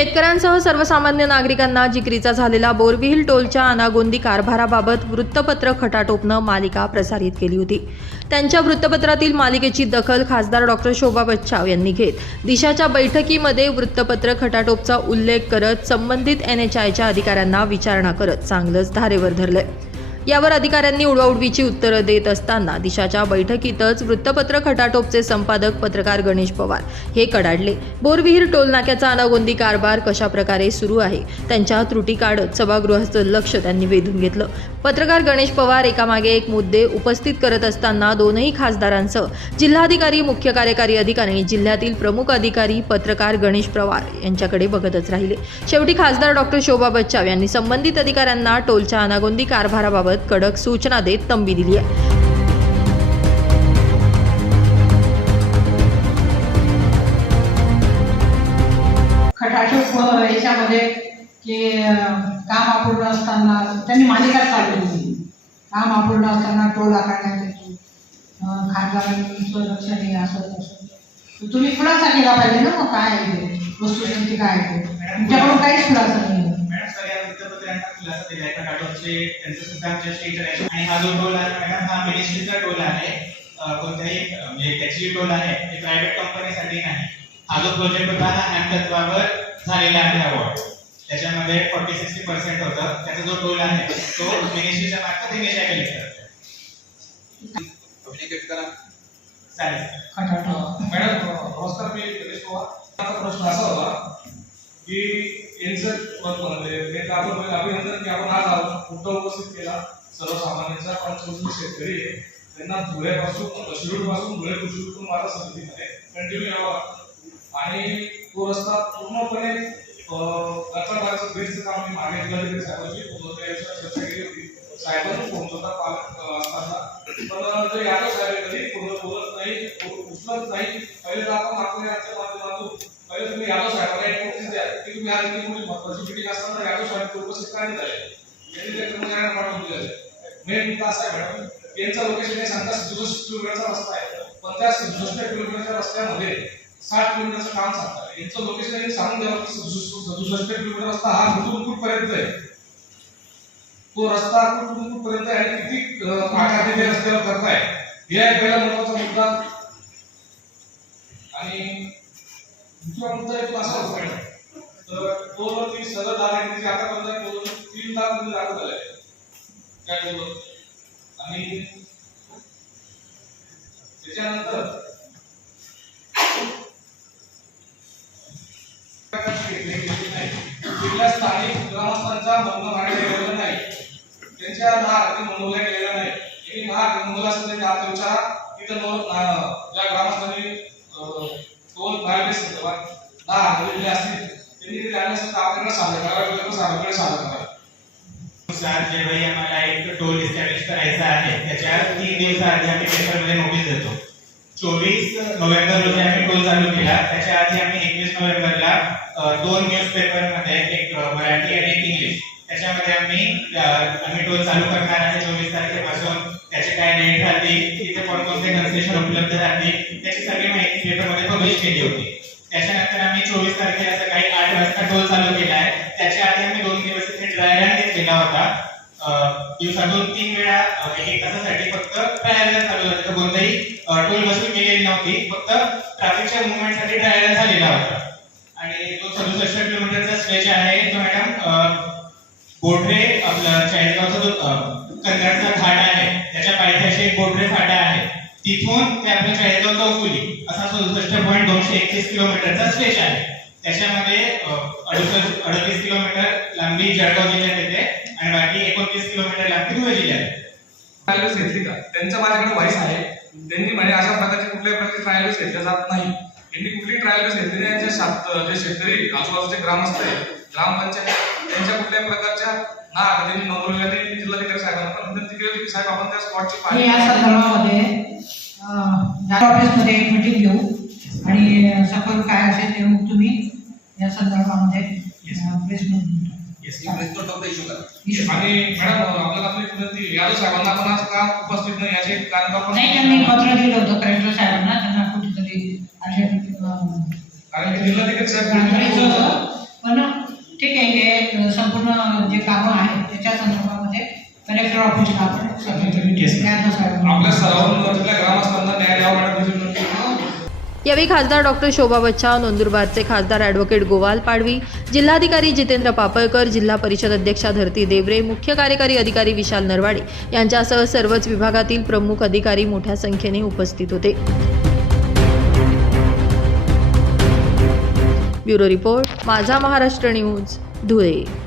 शेतकऱ्यांसह सर्वसामान्य नागरिकांना जिकरीचा झालेला बोरविहील टोलच्या अनागोंदी कारभाराबाबत वृत्तपत्र खटाटोपनं मालिका प्रसारित केली होती. त्यांच्या वृत्तपत्रातील मालिकेची दखल खासदार डॉक्टर शोभा बच्छाव यांनी घेत. दिशाच्या बैठकीमध्ये वृत्तपत्र खटाटोपचा उल्लेख करत संबंधित एन एच आयच्या अधिकाऱ्यांना विचारणा करत चांगलंच धारेवर धरलंय. यावर अधिकाऱ्यांनी उडवाउडवीची उत्तरं देत असताना दिशाच्या बैठकीतच वृत्तपत्र खटाटोपचे संपादक पत्रकार गणेश पवार हे कडाडले. बोरविहीर टोलनाक्याचा अनागोंदी कारभार कशा प्रकारे सुरू आहे? त्यांच्या त्रुटी काढत सभागृहाचं लक्ष त्यांनी वेधून घेतलं. पत्रकार गणेश पवार एकामागे एक मुद्दे उपस्थित करत असताना दोनही खासदारांसह जिल्हाधिकारी मुख्य कार्यकारी अधिकारी जिल्ह्यातील प्रमुख अधिकारी पत्रकार गणेश पवार यांच्याकडे बघतच राहिले. शेवटी खासदार डॉक्टर शोभा बच्चाव यांनी संबंधित अधिकाऱ्यांना टोलच्या अनागोंदी कारभाराबाबत कडक सूचना देत तंबी दिली आहे. याच्यामध्ये की काम अपूर्ण असताना त्यांनी मालिका चालवली होती काम अपूर्ण असताना टोल आकारण्यात येतो. अं, खासदारांचं लक्ष नाही असं तसं. तुम्ही खुलासा केला पाहिजे ना मग काय आहे वस्तुस्थिती काय आहे? तुमच्याकडून काहीच खुलासा नाही. सगळ्या वृत्तपत्रांना खुलासा दिला आहे. काटोचे त्यांचं सुद्धा आमच्याशी इंटरॅक्शन आणि हा जो टोल आहे मॅडम हा मिनिस्ट्रीचा टोल आहे. कोणत्याही म्हणजे त्याची जी टोल आहे ती प्रायव्हेट कंपनीसाठी नाही. हा जो प्रोजेक्ट होता हा हॅम तत्वावर झालेला आहे अवॉर्ड त्याच्यामध्ये फोर्टी सिक्स्टी पर्सेंट होतं. त्याचा जो टोल आहे तो मिनिस्ट्रीच्या मार्फत इनिशिया कलेक्ट करतो कम्युनिकेट करा. चालेल. खटाटोप मॅडम नमस्कार मी गणेश पवार. माझा प्रश्न असा होता की यांचं मत म्हणजे आपण अभिनंदन की आपण आज आहोत. मुद्दा उपस्थित केला? सर्वसामान्यांचा शेतकरी आहे. त्यांना धुळ्यापासून शिरूरपासून धुळे कृषी उत्पन्न माझा समितीमध्ये कंटिन्यू यावं लागतं. आणि तो रस्ता पूर्णपणे गटारचं काम मी मागे जिल्हाधिकारी साहेबांची चर्चा केली होती. साहेबांनी पोहोचवता पालक असताना. पण यादव साहेब कधी पूर्ण बोलत नाही उचलत नाही. पहिले तर आपण आपल्या माध्यमातून पहिले तुम्ही यादव साहेबांना एक नोटीस द्या की तुम्ही आज इतकी मोठी महत्वाची मिटिंग असताना यादव साहेब झाले यांनी ते कर्मचाऱ्यांना पाठवून दिले मेन मुद्दा असा आहे मॅडम यांचं लोकेशन हे सांगता सदुसष्ट किलोमीटरचा रस्ता आहे. पण त्या सदुसष्ट किलोमीटरच्या रस्त्यामध्ये साठ किलोमीटरचं काम सांगतात यांचं लोकेशन यांनी सांगून द्यावं की सदुसष्ट सदुसष्ट किलोमीटर रस्ता हा कुठून कुठपर्यंत आहे? तो रस्ता कुठून कुठपर्यंत आहे आणि किती अं, आकार ते रस्त्यावर करताय? हे आहे पहिला महत्त्वाचा मुद्दा. आणि दुसरा मुद्दा एक असा होता मॅडम तर तो जर ती झाले दहा आतापर्यंत तो तीन तासमध्ये दाखवत आलाय काय बोलत आणि त्याच्यानंतर स्थानिक ग्रामस्थांचा म्हणणं मांडलं नाही. त्यांच्या दहा हक्की नोंदवल्या गेलेल्या नाही. त्यांनी दहा हक्की तिथं ज्या ग्रामस्थांनी अं, टोल भरले संदर्भात दहा हक्की दिले असतील त्यांनी ते लागल्यास तातडीनं आम्हाला एक टोल इस्टॅब्लिश करायचा आहे त्याच्या तीन दिवस आधी आम्ही पेपरमध्ये नोटीस देतो. चोवीस नोव्हेंबर रोजी आम्ही टोल चालू केला. त्याच्या आधी आम्ही एकवीस नोव्हेंबरला दोन न्यूज पेपरमध्ये एक मराठी आणि एक इंग्लिश त्याच्यामध्ये आम्ही आम्ही टोल चालू करणार आहे चोवीस तारखेपासून. त्याचे काय रेट राहतील तिथे कोणकोणते कन्सेशन उपलब्ध राहतील त्याची सगळी माहिती पेपरमध्ये पब्लिश केली होती. त्याच्यानंतर आम्ही चोवीस तारखेला सकाळी आठ वाजता टोल चालू केला आहे. त्याच्या आधी आम्ही दोन दिवस इथे ड्राय रन घेतलेला होता. दिवसातून तीन वेळा एक तासासाठी फक्त ड्राय रन चालू होता. तर कोणताही टोल वसूल केलेली नव्हती. फक्त ट्रॅफिकच्या मुवमेंटसाठी ड्राय रन झालेला होता. आणि तो सदुसष्ट किलोमीटरचा स्ट्रेच आहे. तो मॅडम बोटरे आपला आपलं चाळीसगावचा जो अं, कन्नडचा घाट आहे त्याच्या पायथ्याशी एक बोटरे फाटा आहे तिथून ते आपलं चाळीसगाव चौफुली असा सदुसष्ट पॉईंट दोनशे एकतीस किलोमीटरचा स्ट्रेच आहे. त्याच्यामध्ये अडुसष्ट अडतीस किलोमीटर लांबी जळगाव जिल्ह्यात येते आणि बाकी एकोणतीस किलोमीटर लांबी धुळे जिल्ह्यात आहे. ट्रायल्स घेतली का त्यांच्या माझ्याकडे व्हाईस आहे. त्यांनी म्हणे अशा प्रकारचे कुठल्याही प्रकारचे ट्रायल्स घेतल्या जात नाही. त्यांनी कुठली ट्रायल्स घेतली नाही जे जे शेतकरी आजूबाजूचे ग्रामस्थ आहेत ग्रामपंचायत त्यांच्या कुठल्याही प्रकारच्या ना त्यांनी नोंदवलेल्या नाही जिल्हाधिकारी साहेबांना पण विनंती केली की साहेब आपण त्या स्पॉटची पाहणी या. संदर्भामध्ये ऑफिसमध्ये एक मिटिंग घेऊ आणि सखोल काय असेल ते मग तुम्ही या संदर्भामध्ये प्रेस तो टोल इश्यू करा. आणि मॅडम आपल्याला आपली विनंती यादव साहेबांना आपण आज का उपस्थित नाही याचे कारण आपण नाही त्यांनी पत्र दिलं होतं कलेक्टर साहेबांना त्यांना कुठेतरी अशा कारण जिल्हाधिकारी साहेब कलेक्टर ऑफिसला आपण. त्या नुसार- आपल्या सरावांवर तिथल्या ग्रामस्थांना न्याय द्यावा यावेळी खासदार डॉक्टर शोभा बच्छा नंदुरबारचे खासदार ॲडव्होकेट गोवाल पाडवी जिल्हाधिकारी जितेंद्र पापळकर जिल्हा परिषद अध्यक्षा धरती देवरे मुख्य कार्यकारी अधिकारी विशाल नरवाडे यांच्यासह सर्वच विभागातील प्रमुख अधिकारी मोठ्या संख्येने उपस्थित होते. ब्युरो रिपोर्ट माझा महाराष्ट्र न्यूज धुळे.